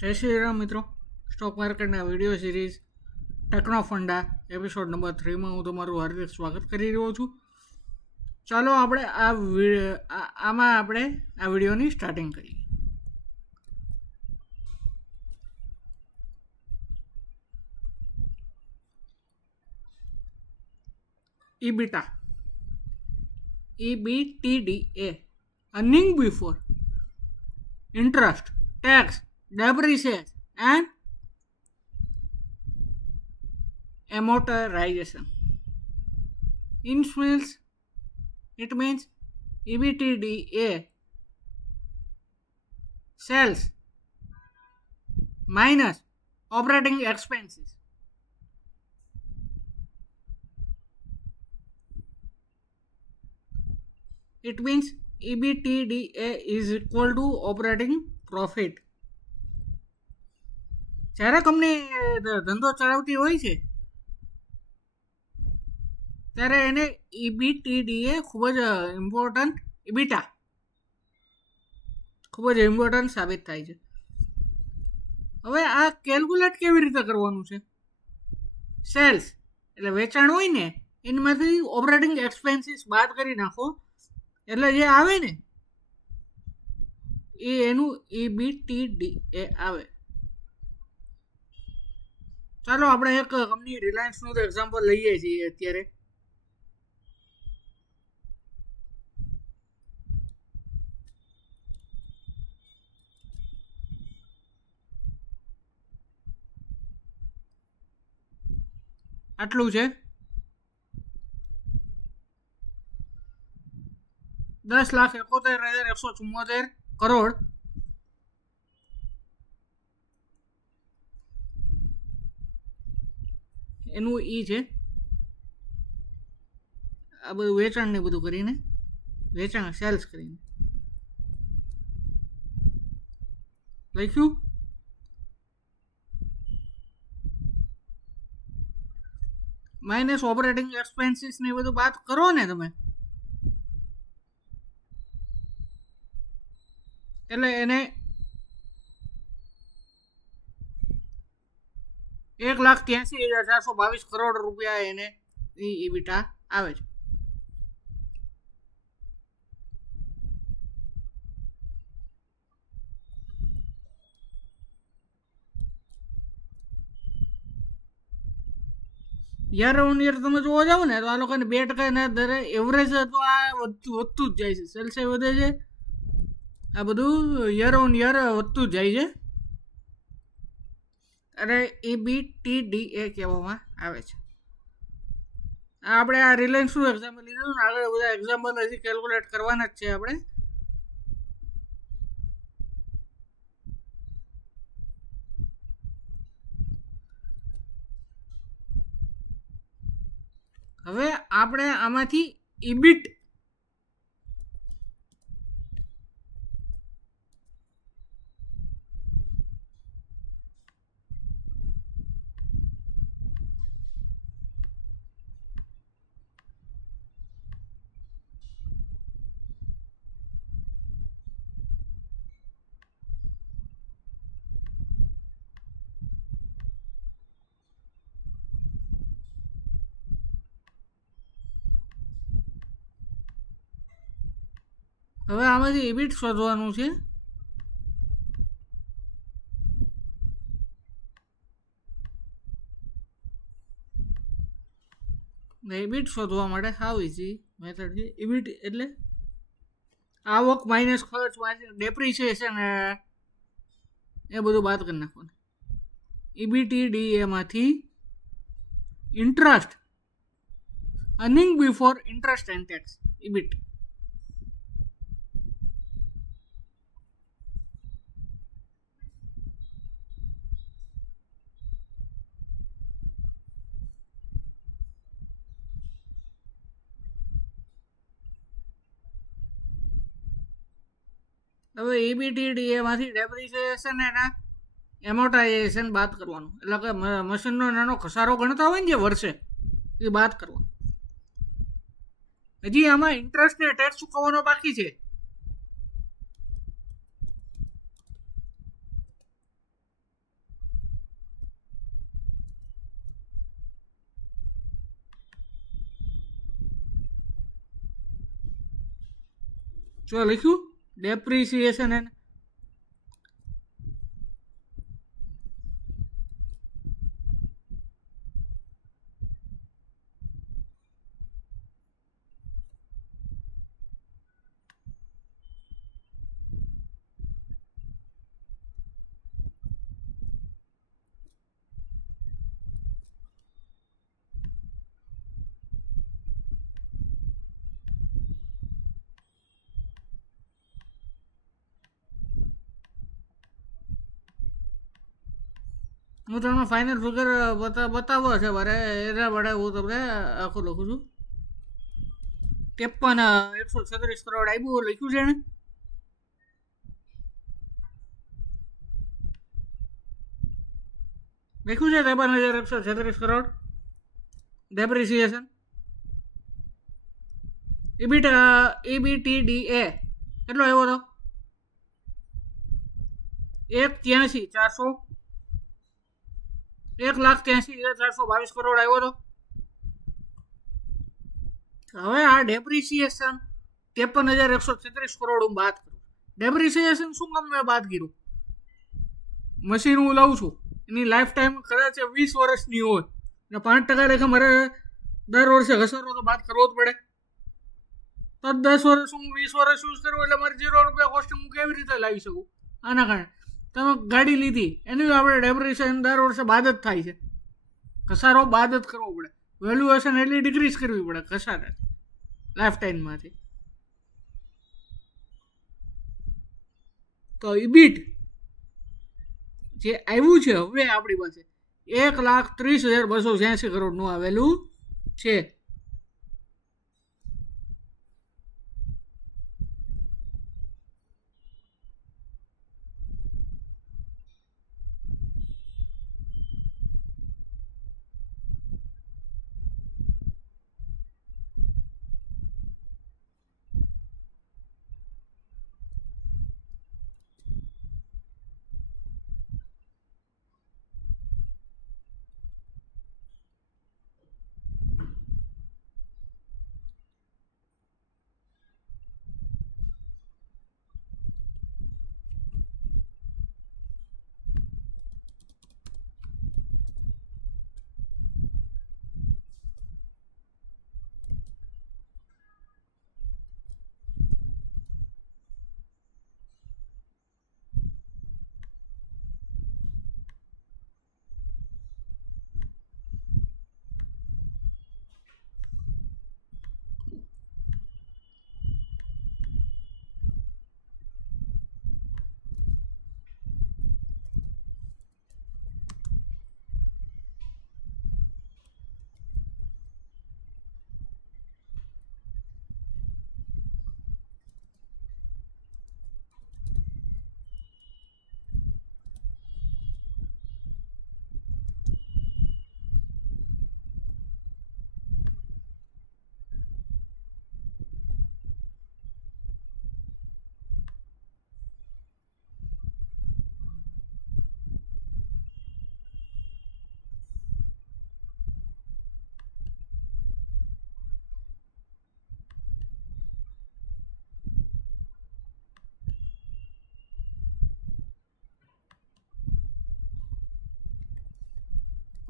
જય શ્રી રામ મિત્રો. સ્ટોક માર્કેટના વિડીયો સિરીઝ ટેકનો ફંડા એપિસોડ નંબર 3માં હું તમારું હાર્દિક સ્વાગત કરી રહ્યો છું. ચાલો આપણે આમાં આ વિડીયોની સ્ટાર્ટિંગ કરીએ. EBITDA, EBITDA, earning before interest, tax, depreciation and amortization. It means EBITDA sales minus operating expenses. It means EBITDA is equal to operating profit. જ્યારે કંપની ધંધો ચલાવતી હોય છે ત્યારે એને EBITDA ખૂબ જ ઇમ્પોર્ટન્ટ EBITDA ખૂબ જ ઇમ્પોર્ટન્ટ સાબિત થાય છે. હવે આ કેલ્ક્યુલેટ કેવી રીતે કરવાનું છે? સેલ્સ એટલે વેચાણ હોય ને એમાંથી ઓપરેટિંગ એક્સપેન્સીસ બાદ કરી નાખો એટલે જે આવે ને એ એનું EBITDA આવે. ચાલો આપણે એક કંપની રિલાયન્સનું તો એક્ઝામ્પલ લઈએ છીએ અત્યારે. આટલું છે 10,71,174 કરોડ. એનું ઈ છે આ બધું વેચાણ ને બધું કરીને, વેચાણ સેલ્સ કરીને લખ્યું. માઇનસ ઓપરેટિંગ એક્સપેન્સીસ ને બધું બાદ કરો ને તમે એટલે એને 1,83,422 કરોડ રૂપિયા એને EBITDA આવે છે. યર ઓન યર તમે જોવા જાવ ને તો આ લોકોને 2% દરે એવરેજ તો આ વધતું જ જાય છે. સેલ્સ વધે છે, આ બધું યર ઓન યર વધતું જ જાય છે અને EBITDA કહેવામાં આવે છે. આપણે આ રિલાયન્સનું એક્ઝામ્પલ લીધું ને, આગળ બધા એક્ઝામ્પલ હજી કેલ્ક્યુલેટ કરવાના જ છે આપણે. હવે આપણે આમાંથી EBIT હવે આમાંથી EBIT શોધવાનું છે. EBIT શોધવા માટે હાવ ઇઝી મેથડ છે. EBIT એટલે આવક માઇનસ ખર્ચ ડેપ્રિસિએશન એ બધું બાદ કરી નાખવાનું. EBITDA માંથી interest, earning before interest and tax, EBIT. હવે EBITDA માંથી ડેપ્રિસિએશન એના એમોર્ટાઇઝેશન બાદ કરવાનું. એટલે કે મશીનનો નાનો ઘસારો ગણતા હોય ને જે વર્ષે, એ બાદ કરવાનો. હજી આમાં ઇન્ટરેસ્ટ ને ટેક્સ ચૂકવવાનો બાકી છે. જો લખ્યું ડેપ્રિસિએશન એને હું તમને ફાઇનલ ફિગર બતાવો છે મારે એના માટે હું તમને આખું લખું છું 53,136 કરોડ આવ્યું લખ્યું છે એને લખ્યું છે 53,136 કરોડ ડેપ્રિસિએશન EBITDA કેટલો આવ્યો હતો 1,83,422 કરોડ આવ્યો હતો હવે આ ડેપ્રિસિએશન 53,136 કરોડ હું બાદ કરું ડેપ્રિસિએશન શું કામ મેં બાદ કર્યું મશીન હું લઉં છું એની લાઈફ ટાઈમ કદાચ 20 વર્ષની હોય ને 5% રેખા મારે દર વર્ષે ઘસારો તો બાદ કરવો જ પડે તો 10 વર્ષ હું 20 વર્ષ યુઝ કરું એટલે મારે ₹0 કોસ્ટિંગ હું કેવી રીતે લાવી શકું આના કારણે તમે ગાડી લીધી એની આપણે ડેપ્રિસિએશન દર વર્ષે બાદ જ થાય છે ઘસારો બાદ જ કરવો પડે વેલ્યુએશન એટલી ડિક્રીઝ કરવી પડે ઘસારા લાઈફ ટાઈમમાંથી તો ઇબિટ જે આવ્યું છે હવે આપણી પાસે 1,30,286 કરોડનું આવેલું છે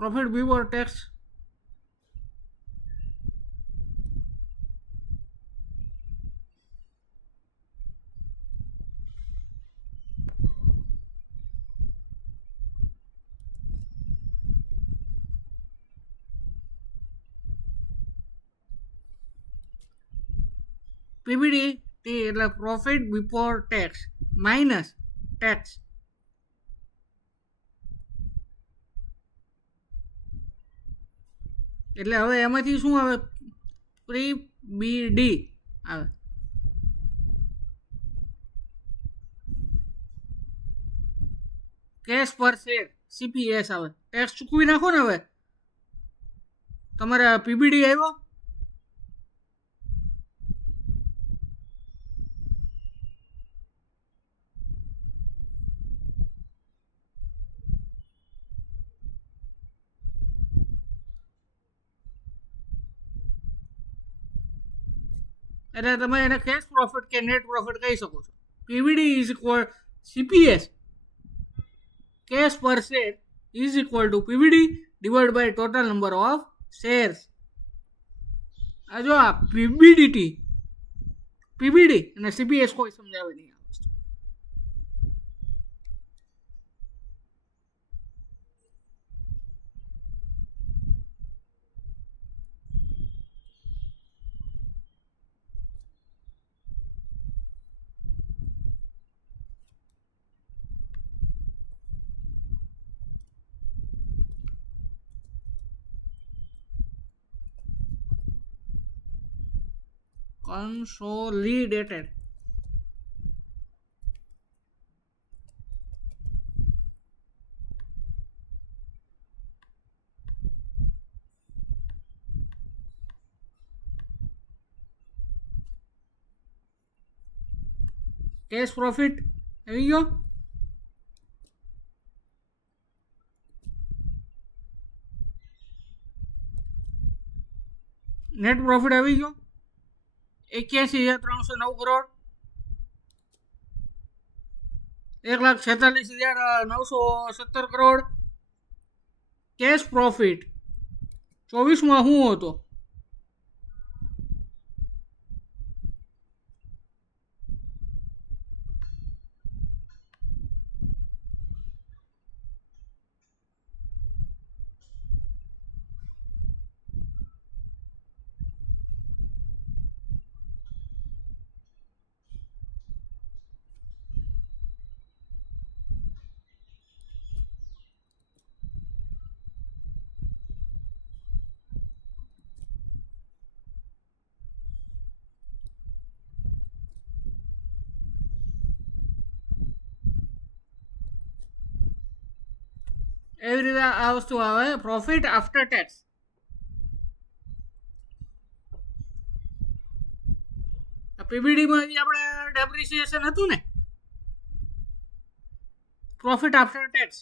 પ્રોફિટ બિફોર ટેક્સ PBDT એટલે profit before tax minus tax એટલે હવે એમાંથી શું આવે PBD આવે કેશ પર શેર CPS આવે ટેક્સ ચૂકવી નાખો ને હવે તમારે પીબીડી આવ્યો એટલે તમે એને કેશ પ્રોફિટ કે નેટ પ્રોફિટ કહી શકો છો. PVD is equal CPS cash per share is equal to PVD divide by total number of shares. આ જો આ પીબીડી અને સીપીએસ કોઈ સમજાવે નહીં. Consolidated. કેશ પ્રોફિટ આવી ગયો. નેટ પ્રોફિટ આવી ગયો 81,309 કરોડ. 1,46,917 કરોડ. કેશ પ્રોફિટ 24માં શું હતો? એવી રીતે આ વસ્તુ આવે પ્રોફિટ આફ્ટર ટેક્સ. પીબીડીમાં હજી આપણે ડેપ્રિસિએશન હતું ને, profit after tax.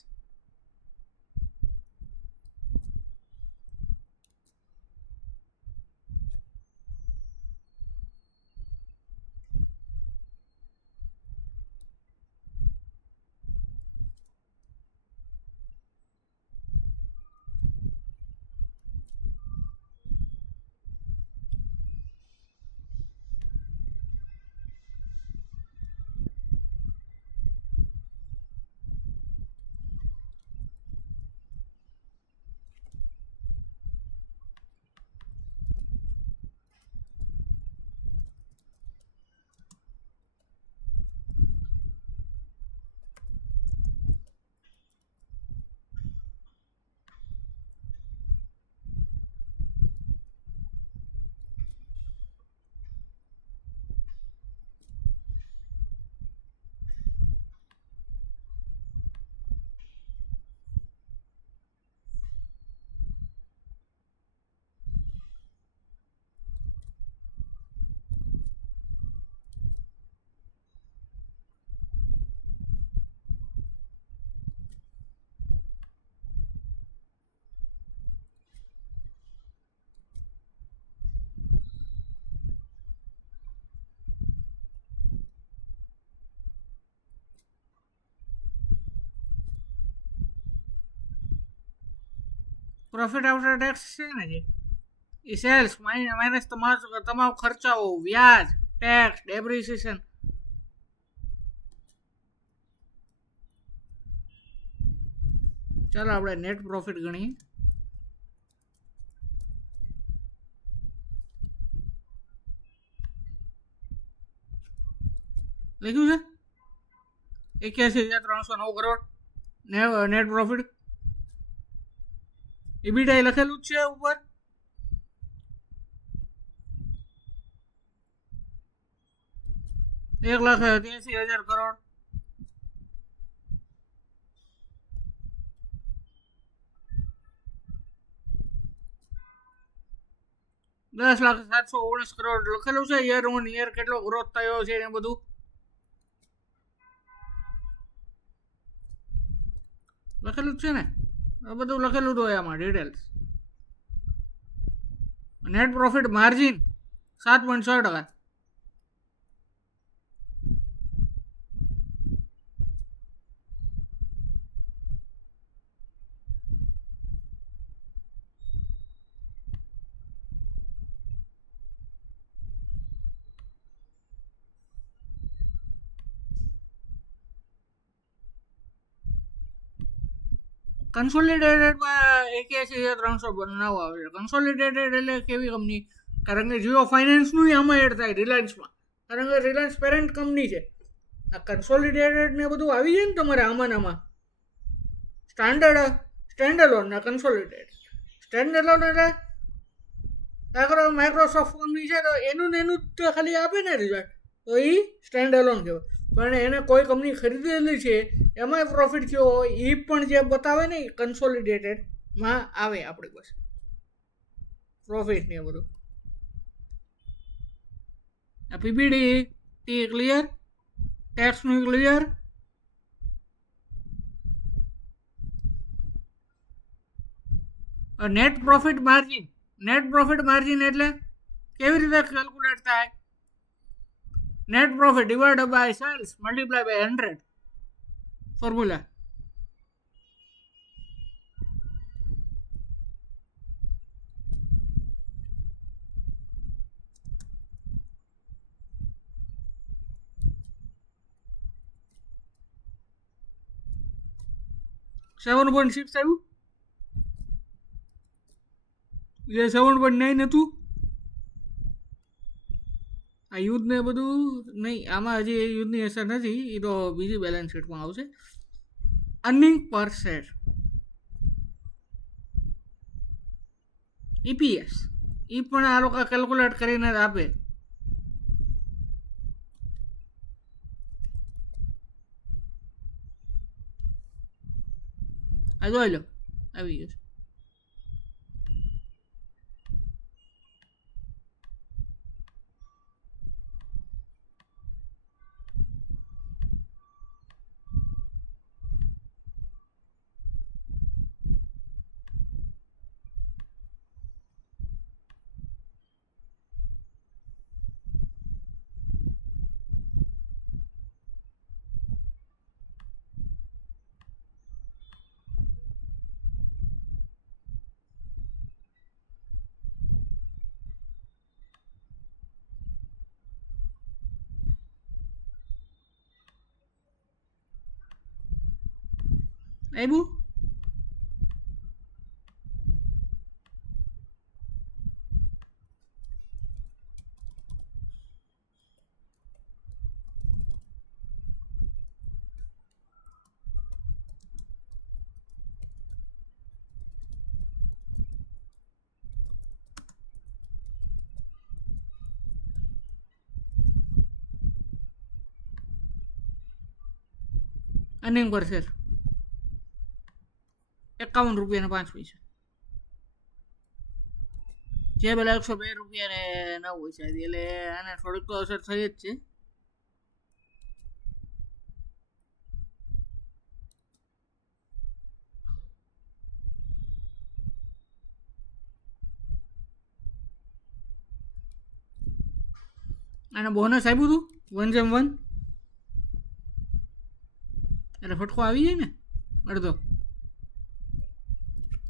Profit after tax છે ને જે એ સેલ્સ માઇનસ તમામ ખર્ચાઓ, વ્યાજ, ટેક્સ, ડેપ્રિસિએશન. ચાલો આપણે નેટ પ્રોફિટ ગણીએ. લખ્યું છે 81,309 કરોડ નેટ પ્રોફિટ. ઇબીડા લખેલું જ છે ઉપર. $1,83,000 કરોડ. $10,719 કરોડ લખેલું છે. યર ઓન યર કેટલો ગ્રોથ થયો છે એ બધું લખેલું જ છે ને. આ બધું લખેલું જ હોય આમાં ડિટેલ્સ. Net profit margin 7.6%. કન્સોલિડેટેડમાં 81,300 બનાવવા આવે છે. કન્સોલિડેટેડ એટલે કેવી કંપની? કારણ કે જીઓ ફાઇનાન્સનું આમાં એડ થાય રિલાયન્સમાં, કારણ કે રિલાયન્સ પેરેન્ટ કંપની છે. આ કન્સોલિડેટેડ ને બધું આવી જાય ને તમારે આમાં સ્ટેન્ડઅલોન ને કન્સોલિડેટેડ. સ્ટેન્ડઅલોન એટલે આગળ માઇક્રોસોફ્ટ કંપની છે તો એનું ને એનું તો ખાલી આપે ને રિઝલ્ટ, તો એ સ્ટેન્ડઅલોન કહેવાય. પણ એને કોઈ કંપની ખરીદેલી છે એમાંય પ્રોફિટ થયો હોય એ પણ જે બતાવે ને એ કન્સોલિડેટેડમાં આવે આપણી પાસે પ્રોફિટ ને બધું. આ પીબીડી ટી ક્લિયર, ટેક્સનું ક્લિયર. નેટ પ્રોફિટ માર્જિન એટલે કેવી રીતે કેલ્ક્યુલેટ થાય? Net profit divide by sales multiply by 100 formula. $7.6 આવ્યું, જે 7.9 હતું. આ યુદ્ધ ને બધું નહીં, આમાં હજી યુદ્ધની અસર નથી, એ તો બીજી બેલેન્સ શીટમાં આવશે. અર્નિંગ પર શેર EPS એ પણ આ લોકો કેલ્ક્યુલેટ કરીને જ આપે. આ જોઈ લો આવી ગયું. આવ્યું. અર્નિંગ પર શેર ₹51.05, જે પેલા ₹102.09 એટલે આને થોડીક તો અસર થઈ જ છે. અને બોનસ આપ્યું હતું 1/1 એટલે ફટકો આવી જાય ને અડધો.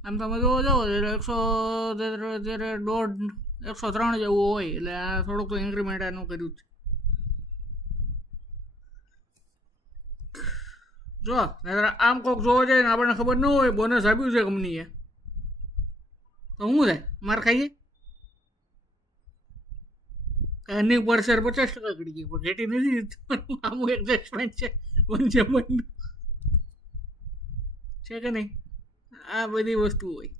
આમ તમે જોવા જાઓ એટલે 103 જેવું હોય, એટલે આ થોડુંક તો ઇન્ક્રીમેન્ટ આનું કર્યું છે. જો આમ કોઈક જોવા જાય ને આપણને ખબર ન હોય બોનસ આપ્યું છે કંપનીએ, તો શું થાય? માર ખાઈએ. અર્નિંગ પર શેર 50% ઘટી ગઈ, પણ ઘટી નથી. આમ એડજસ્ટમેન્ટ છે 1/1 છે કે નહીં? આ બધી વસ્તુ હોય.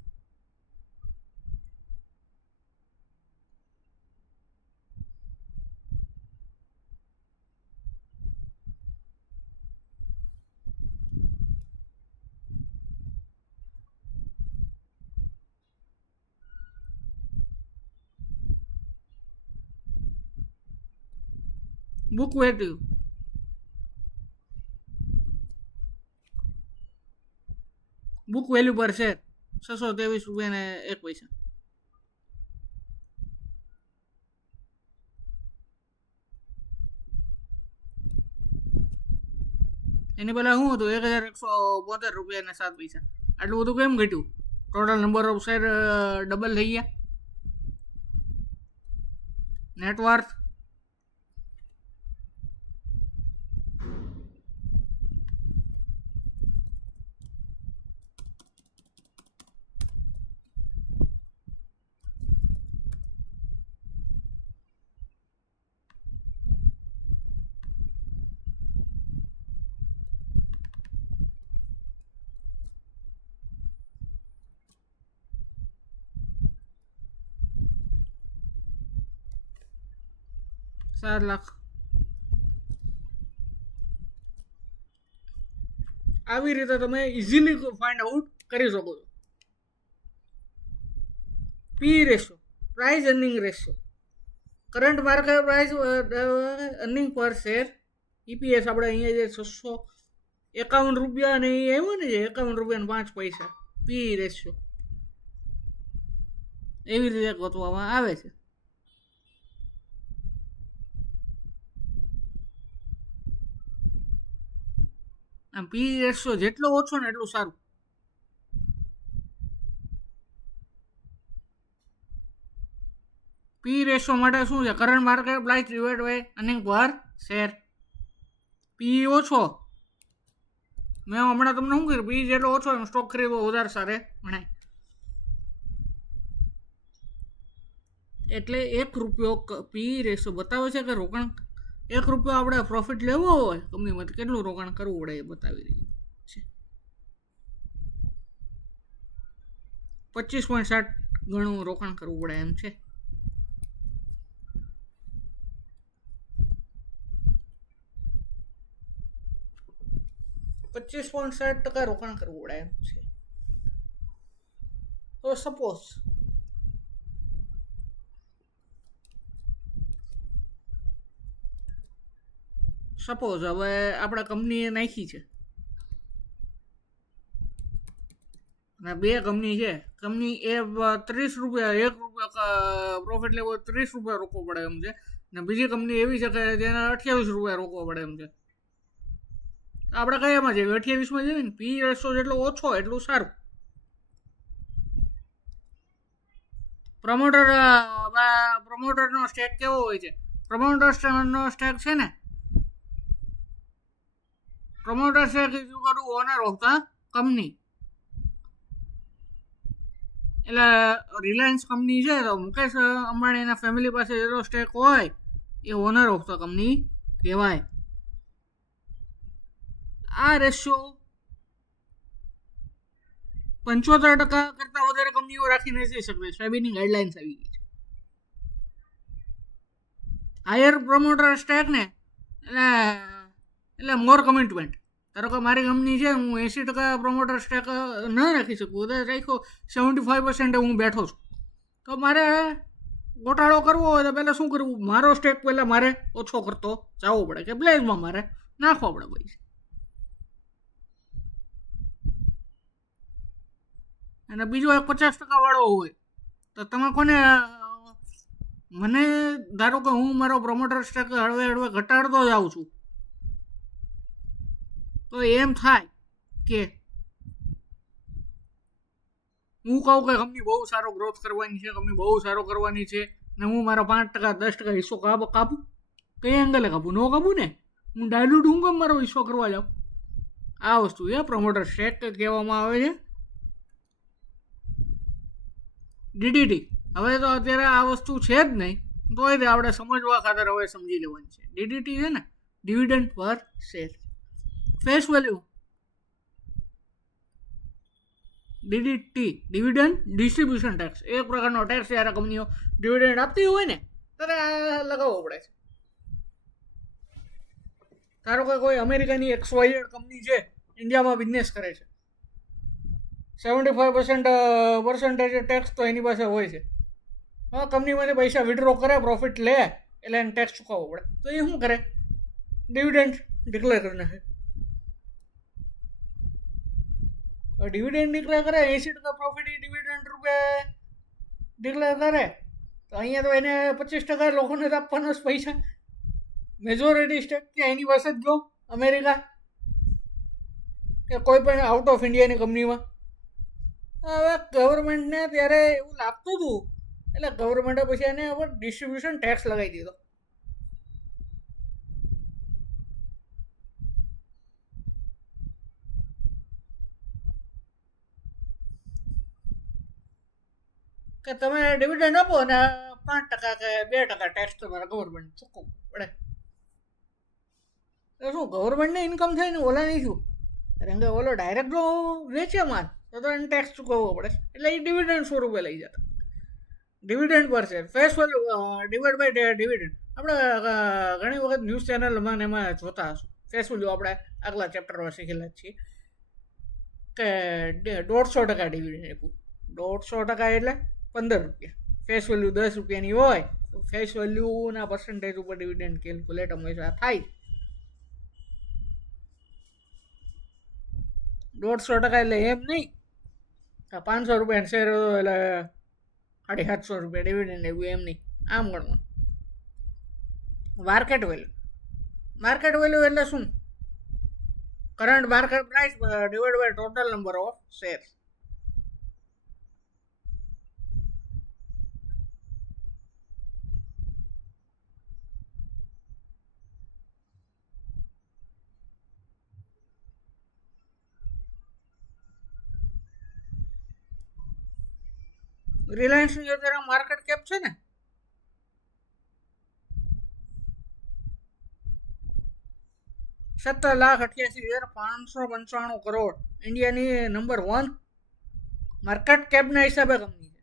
બુક વેલ્યુ પર શેર ₹623.01. એની પહેલા શું હતું? ₹1,172.07. આટલું બધું કેમ ઘટ્યું? Total number of share double થઈ ગયા. નેટવર્થ 4 લાખ. આવી રીતે તમે ઇઝીલી ફાઇન્ડ આઉટ કરી શકો છો. પી ratio, price earning ratio, current market price earning per share, EPS આપણે અહીંયા જે 651 રૂપિયા અને એ આવ્યું ને જે 51 રૂપિયા 5 પૈસા, પી રેશિયો એવી રીતે ગોતવામાં આવે છે. આમ પી રેશિયો જેટલો ઓછો ને એટલું સારું. પી રેશિયો માટે શું છે? Current market price divide by earning per share. P ઓછો, મેં હમણાં તમને શું કર્યું, પી જેટલો ઓછો એમ સ્ટોક ખરીદવો વધારે સારે ગણાય. એટલે 1 રૂપિયો પી રેશિયો બતાવે છે કે રોકાણ 1 રૂપિયો આપણે પ્રોફિટ લેવો હોય કંપનીમાંથી કેટલું રોકાણ કરવું પડે એ બતાવી રહ્યું છે. 25.7 ગણું રોકાણ કરવું પડે એમ છે. %25 રોકાણ કરવું પડે એમ છે. તો સપોઝ હવે આપણે કંપનીએ નાખી છે અને 2 કંપની છે. કંપની એ 30 રૂપિયા 1 રૂપિયા પ્રોફિટ લેવો 30 રૂપિયા રોકવો પડે એમ છે, અને બીજી કંપની એવી છે કે જેને 28 રૂપિયા રોકવો પડે એમ છે. આપણે કયામાં જઈએ? 28માં જઈએ ને. પી રેશિયો જેટલો ઓછો એટલું સારું. પ્રમોટરનો સ્ટેક કેવો હોય છે? પ્રમોટરનો સ્ટેક છે ને, promoter stake is equal to owner of the company. એટલે રિલાયન્સ કંપની છે તો મુકેશ અંબાણીના ફેમિલી પાસે જેટલો સ્ટેક હોય એ ઓનર ઓફ ધ કંપની કહેવાય. આ રેશિયો 75% કરતાં વધારે કંપનીઓ રાખી નથી શકતી. સેબીની ગાઈડલાઇન્સ આવી ગઈ છે. હાયર પ્રમોટર સ્ટેક ને એટલે મોર કમિટમેન્ટ. ધારો કે મારી કંપની છે, હું 80% પ્રમોટર સ્ટેક ન રાખી શકું, વધારે રાખ્યો 75% હું બેઠો છું, તો મારે ગોટાળો કરવો હોય તો પહેલાં શું કરવું? મારો સ્ટેક પહેલાં મારે ઓછો કરતો જવો પડે કે પ્લેઝમાં મારે નાખવા પડે પૈસા. અને બીજો 50% વાળો હોય તો તમે કોને? મને ધારો કે હું મારો પ્રમોટર સ્ટેક હળવે હળવે ઘટાડતો જાઉં છું, તો એમ થાય કે હું કહું કે કંપની બહુ સારો ગ્રોથ કરવાની છે, કંપની બહુ સારો કરવાની છે, ને હું મારો 5% 10% હિસ્સો કાપું. કઈ એંગલે કાપું? ન કાપું ને. હું ડાયલ્યુટ હું કેમ મારો હિસ્સો કરવા જાઉં? આ વસ્તુ છે પ્રમોટર સ્ટેક કહેવામાં આવે છે. ડીડીટી હવે તો અત્યારે આ વસ્તુ છે જ નહીં, તો આપણે સમજવા ખાતર હવે સમજી લેવાની છે. ડીડીટી છે ને, dividend per share. Face value DDT, dividend distribution tax, એક પ્રકારનો ટેક્સ જ્યારે કંપનીઓ ડિવિડન્ડ આપતી હોય ને ત્યારે લગાવવો પડે છે. ધારો કે કોઈ અમેરિકાની XYZ કંપની છે, ઇન્ડિયામાં બિઝનેસ કરે છે, 75% ટેક્સ તો એની પાસે હોય છે. હા, કંપનીમાંથી પૈસા વિડ્રો કરે, પ્રોફિટ લે એટલે એને ટેક્સ ચૂકવવો પડે. તો એ શું કરે? ડિવિડન્ડ ડિક્લેર કરી નાખે. ડિવિડન્ડ ડિક્લેર કરે, 80% પ્રોફિટ ડિવિડન્ડ રૂપે ડિક્લેર કરે, તો અહીંયા તો એને 25% લોકોને જ આપવાનો જ પૈસા. મેજોરિટી સ્ટેક ત્યાં એની પાસે જ ગયો અમેરિકા કે કોઈ પણ આઉટ ઓફ ઇન્ડિયાની કંપનીમાં. હવે ગવર્મેન્ટને ત્યારે એવું લાગતું હતું, એટલે ગવર્મેન્ટે પછી એને હવે ડિસ્ટ્રીબ્યુશન ટેક્સ લગાવી દીધો. કે તમે ડિવિડન્ડ આપો અને 5% કે 2% ટેક્સ તમારા ગવર્મેન્ટ ચૂકવવું પડે. તો શું ગવર્મેન્ટને ઇન્કમ થાય ને ઓલા નહીં શું? કારણ કે ઓલો ડાયરેક્ટ જો વેચે માલ તો એને ટેક્સ ચૂકવવો પડે, એટલે એ ડિવિડન્ડ સ્વરૂપે લઈ જતા. Dividend per share, face value divide by dividend. આપણે ઘણી વખત ન્યૂઝ ચેનલમાં એમાં જોતા હશું, ફેસ વેલ્યુ આપણે આગલા ચેપ્ટરમાં શીખેલા જ છીએ કે 150% ડિવિડન્ડ આપ્યું. 150% એટલે 15 રૂપિયા. ફેસ વેલ્યુ 10 રૂપિયાની હોય તો ફેસ વેલ્યુના પર્સન્ટેજ ઉપર ડિવિડન્ડ કેલ્ક્યુલેટ હંમેશા થાય. 150% એટલે એમ નહીં 500 રૂપિયા શેર એટલે 750 રૂપિયા ડિવિડન્ડ આવ્યું, એમ નહીં. આમ ગણવાનું. માર્કેટ વેલ્યુ એટલે શું? Current market price divide by total number of share. રિલાયન્સની અત્યારે માર્કેટ કેપ છે ને 17,88,595 કરોડ. ઇન્ડિયાની નંબર 1 માર્કેટ કેપના હિસાબે કંપની છે.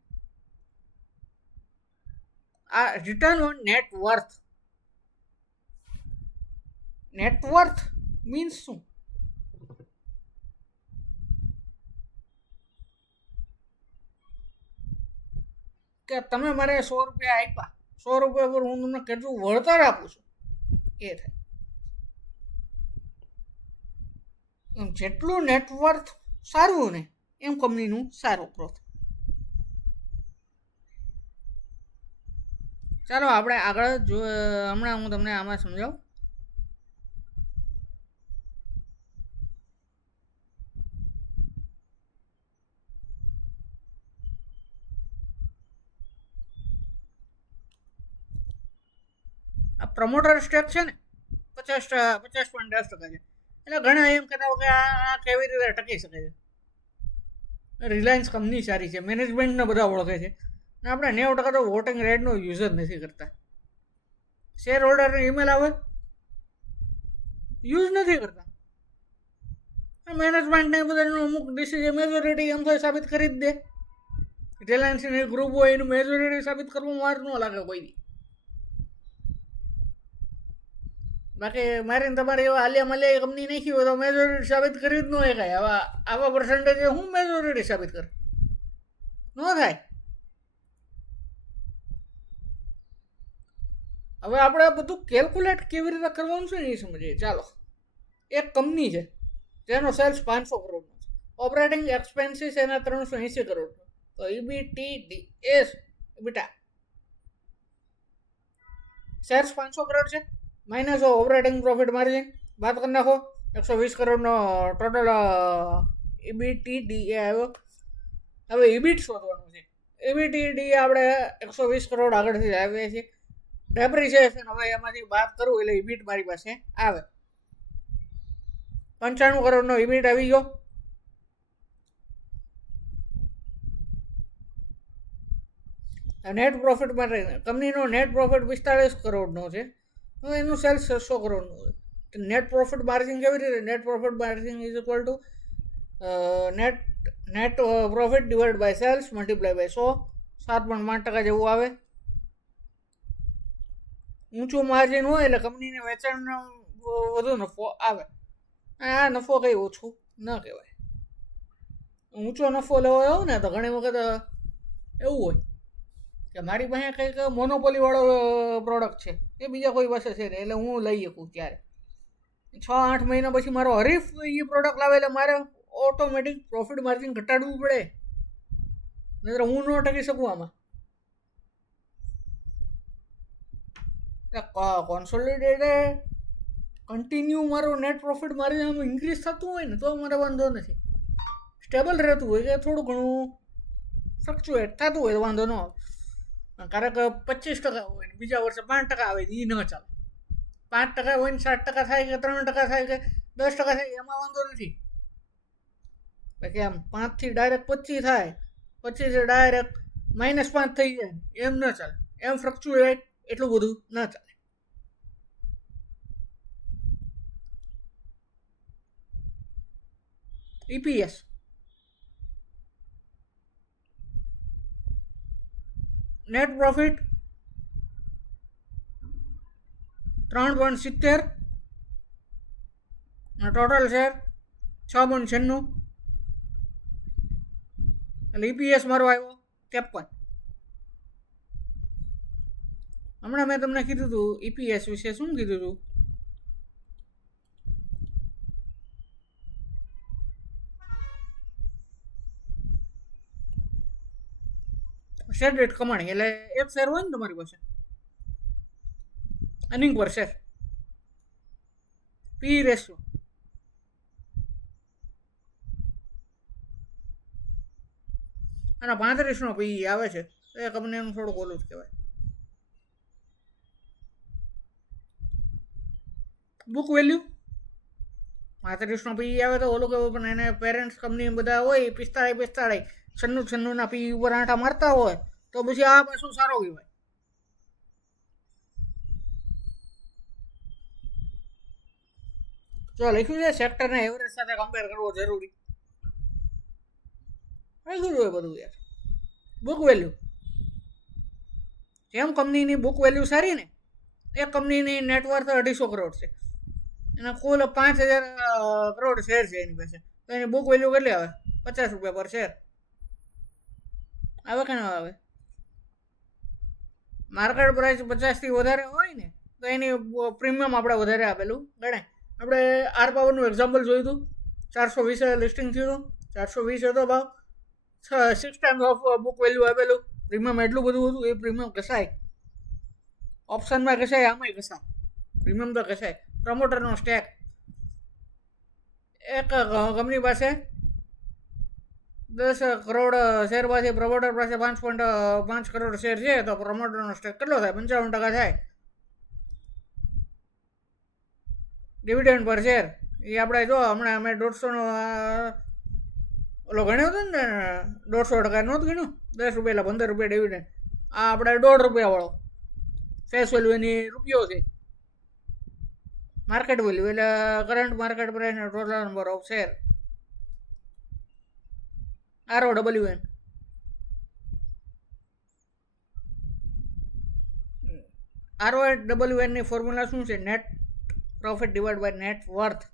આ રિટર્ન ઓન નેટવર્થ મીન્સ શું? કે તમે મારે 100 રૂપિયા આપ્યા, 100 રૂપિયા પર હું તમને કેટલું વળતર આપું છું એ થાય. જેટલું નેટવર્થ સારું ને એમ કંપનીનું સારું ગ્રોથ. ચાલો આપણે આગળ હમણાં હું તમને આમાં સમજાવું. આ પ્રમોટર સ્ટેક છે ને 50.10% છે. એટલે ઘણા એમ કહેતા હોય કે આ કેવી રીતે ટકી શકે છે. રિલાયન્સ કંપની સારી છે, મેનેજમેન્ટને બધા ઓળખે છે, અને આપણે 90% તો વોટિંગ રેટનો યુઝ જ નથી કરતા. શેર હોલ્ડરને ઈમેલ આવે યુઝ નથી કરતા. મેનેજમેન્ટને બધાનું અમુક ડિસિઝન મેજોરિટી એમ થાય સાબિત કરી જ દે. રિલાયન્સની ગ્રુપ હોય એનું મેજોરિટી સાબિત કરવું વાર ન લાગે કોઈ. બાકી મારીને તમારે એવા આલિયા મલિયા કંપની નાખી હોય તો મેજોરિટી સાબિત કરી જ ન હોય કાંઈ. આવા પર્સન્ટેજ હું મેજોરિટી સાબિત કર ન થાય. હવે આપણે બધું કેલ્ક્યુલેટ કેવી રીતે કરવાનું છે ને એ સમજીએ. ચાલો, એક કંપની છે જેનો સેલ્સ 500 કરોડનો છે, ઓપરેટિંગ એક્સપેન્સીસ એના 380 કરોડનો, તો EBITDA શેર્સ 500 કરોડ છે, માઇનસ ઓપરેટિંગ પ્રોફિટ માર્જિન બાદ કરી નાખો, 120 કરોડનો ટોટલ EBITDA આવ્યો. હવે ઇબિટ શોધવાનું છે. EBITDA આપણે 120 કરોડ આગળથી આવીએ છીએ. ડેપ્રિસિએશન હવે એમાંથી બાદ કરું એટલે ઇબિટ મારી પાસે આવે. 95 કરોડનો ઇબિટ આવી ગયો. નેટ પ્રોફિટ માટે કંપનીનો નેટ પ્રોફિટ 45 કરોડનો છે. હવે એનું સેલ્સ 600 કરોડનું છે. નેટ પ્રોફિટ માર્જિન કેવી રીતે? Net profit margin is equal to net profit divide by sales multiply by 100, 7.5% જેવું આવે. ઊંચું માર્જિન હોય એટલે કંપનીને વેચાણનો વધુ નફો આવે. આ નફો કંઈ ઓછું ન કહેવાય. ઊંચો નફો લેવો હોય ને તો ઘણી વખત એવું હોય કે મારી પાસે કંઈક મોનોપોલીવાળો પ્રોડક્ટ છે, એ બીજા કોઈ પાસે છે ને, એટલે હું લઈ શકું. ત્યારે 6-8 મહિના પછી મારો હરીફ એ પ્રોડક્ટ લાવે એટલે મારે ઓટોમેટિક પ્રોફિટ માર્જિન ઘટાડવું પડે, નહીતર હું ન ટકી શકું આમાં. કોન્સોલિડેટેડ કન્ટિન્યુ મારું નેટ પ્રોફિટ માર્જિન ઇન્ક્રીઝ થતું હોય ને તો મારે વાંધો નથી. સ્ટેબલ રહેતું હોય કે થોડું ઘણું ફ્લક્ચ્યુએટ થતું હોય તો વાંધો ન આવે. કારણ કે 25% હોય ને બીજા વર્ષે 5% આવે એ ન ચાલે. 5% હોય ને 7% થાય કે 3% થાય કે 10% થાય એમાં વાંધો નથી. બાકી આમ 5 થી ડાયરેક્ટ 25 થાય, 25 થી ડાયરેક્ટ -5 થઈ જાય એમ ન ચાલે. એમ ફ્લક્ચ્યુએટ એટલું બધું ન ચાલે. EPS net profit 3.70 total share 6.96 એટલે EPS મારો આવ્યો 53. હમણાં મેં તમને કીધું હતું EPS વિશે શું કીધું હતું? શેર દીઠ કમાણી, એટલે એક શેર હોય ને તમારી પાસે અર્નિંગ પર શેર, પી રેશિયો. અને 35નો પી આવે છે, તો એ કંપનીનું થોડુંક ઓલું જ કહેવાય. બુક વેલ્યુ 35નો પી આવે તો ઓલું કહેવું, પણ એને પેરેન્ટ્સ કંપની બધા હોય 45 96 પી ઉપર આંટા મારતા હોય તો પછી આ પાછું સારો કહેવાય. જો લખ્યું છે સેક્ટરને એવરેજ સાથે કમ્પેર કરવો જરૂરી, લખ્યું છે બધું યાર. બુક વેલ્યુ, જેમ કંપનીની બુક વેલ્યુ સારી ને, એક કંપનીની નેટવર્થ 250 કરોડ છે, એના કુલ 5000 કરોડ શેર છે એની પાસે, તો એની બુક વેલ્યુ કેટલી આવે? 50 રૂપિયા પર શેર આવે કે ના આવે? માર્કેટ પ્રાઇસ 50થી વધારે હોય ને તો એની પ્રીમિયમ આપણે વધારે આપેલું ગણાય. આપણે આર પાવરનું એક્ઝામ્પલ જોયું હતું, 420 લિસ્ટિંગ થયું હતું, 420 હતો ભાવ, 6 ટાઈમ્સ ઓફ બુક વેલ્યુ આપેલું, પ્રીમિયમ એટલું બધું હતું. એ પ્રીમિયમ કસાય, ઓપ્શનમાં કસાય, આમાંય કસાય, પ્રીમિયમ તો કસાય. પ્રમોટરનો સ્ટેક, એક કંપની પાસે 10 કરોડ શેરમાંથી પ્રમોટર પાસે 5.5 કરોડ શેર છે, તો પ્રમોટરનો સ્ટેક કેટલો થાય? 55% થાય. ડિવિડન્ડ પર શેર એ આપણે જો હમણાં અમે 150નો ઓલો ગણ્યો હતો ને, 150% નહોતું ગણ્યું, 10 રૂપિયા એટલે 15 રૂપિયા ડિવિડન્ડ. આ આપણે 1.5 રૂપિયા વાળો ફેસ વેલ્યુ એની રૂપિયો છે. માર્કેટ વેલ્યુ એટલે current market price total number of share, ROWN. ROWN ની ફોર્મ્યુલા શું છે? Net profit divide by net worth.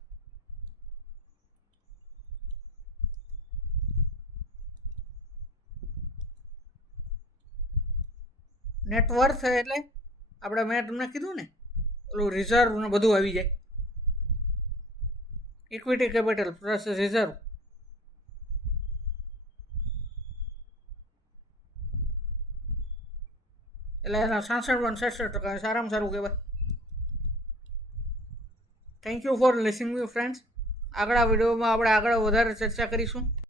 Net worth એટલે આપણે મેં તમને કીધું ને ઓલું રિઝર્વ ને બધું આવી જાય, ઇક્વિટી કેપિટલ પ્લસ રિઝર્વ. એટલે એના 66.66% સારામાં સારું કહેવાય. Thank you for listening you friends. આગળ વિડીયોમાં આપણે આગળ વધારે ચર્ચા કરીશું.